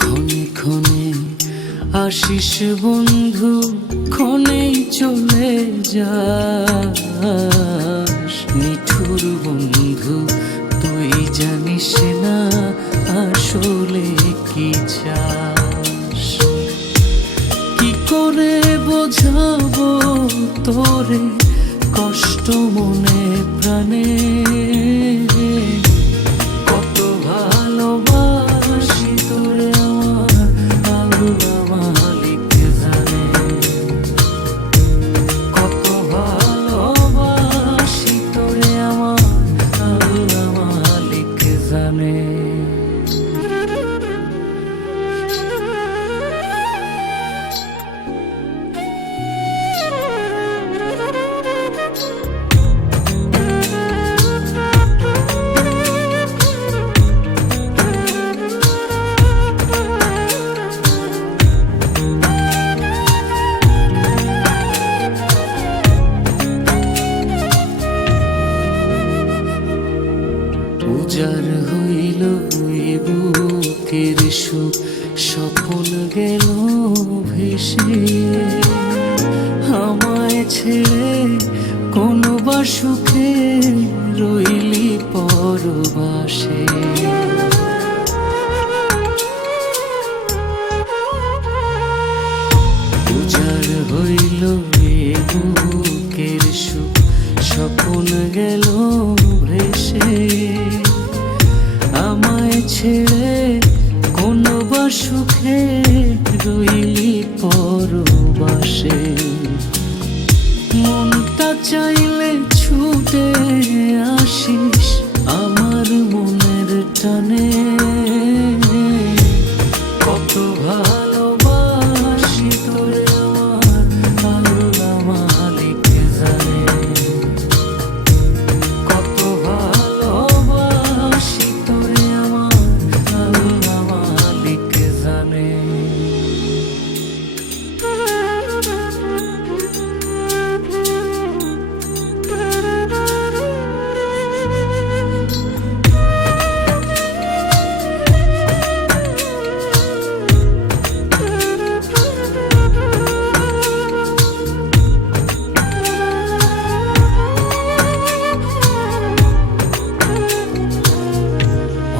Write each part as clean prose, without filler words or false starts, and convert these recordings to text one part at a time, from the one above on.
ক্ষণে ক্ষণে আসিস বন্ধু, ক্ষণেই চলে যাস। নিঠুর বন্ধু তুই জানিস না আসলে কি চাস। কি করে বোঝাবো তোরে কষ্ট মনে প্রাণে, কত ভালোবাসি তোরে আমার আল্লাহ মালিক জানে। কত ভালোবাসি তোরে আমার আল্লাহ মালিক জানে। উজাড় হইল এই বুকের সুখ, স্বপন গেল ভেসে। আমায় ছেড়ে কোন বা সুখে রইলি পরবাসে। উজাড় হইল এই বুকের সুখ, স্বপন গেল ভেসে। আমায় ছেড়ে কোন বা সুখে রইলি পরবাসে। মনটা চাইলে ছুটে আসিস আমার মনের টানে। কত ভালোবাসি তোরে আমার আল্লাহ মালিক জানে। কত ভালোবাসি তোরে আমার আল্লাহ মালিক জানে।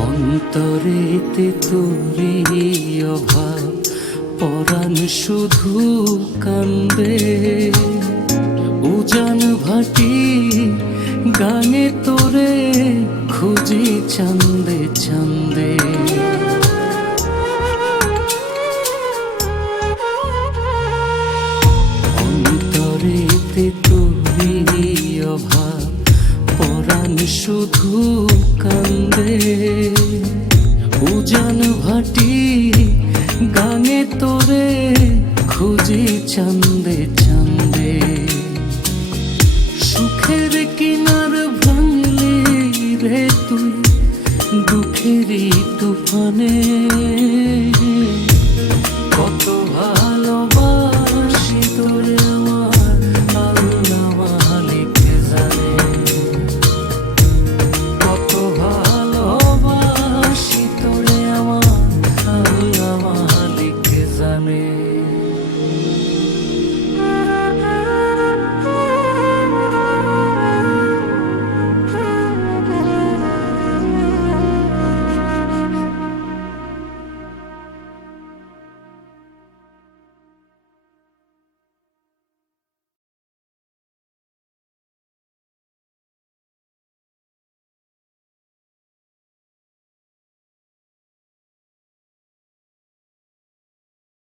অন্তরেতে তোরি অভাব, পরাণ শুধু কান্দে। উজান ভাটি গানে তোরে খুঁজি চান্দে চান্দে। অন্তরেতে তোরি অভাব, পরাণ শুধু কান্দে। উজান ভাটি গানে তোরে খুঁজি চান্দে চান্দে। সুখের কিনার ভাঙলি রে তুই দুঃখেরই তুফানে। কত ভালোবাসি